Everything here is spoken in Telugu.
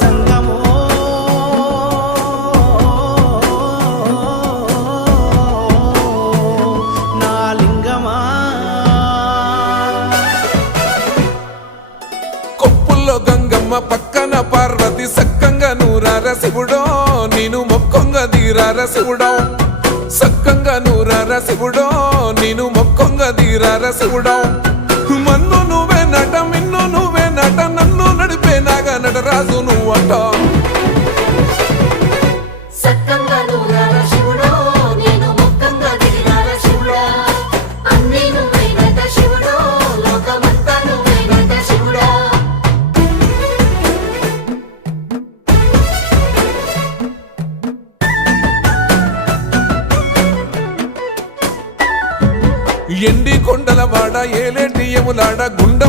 జంగమో నా లింగమా కొప్పుల్లో గంగమ్మ పక్కన పార్వతి సక్కంగా నూరార శివుడో నేను మొక్కంగా తీరార శివుడో సక్కంగా నూరార శివుడో నేను మొక్కంగా తీరార శివుడో మన్ను నువ్వే నట మిన్ను నువ్వే నట నన్ను నడిపే నాగా నటరాజు నువ్వట ఎండి కొండల వాడ ఏలేటి యములాడ గుండె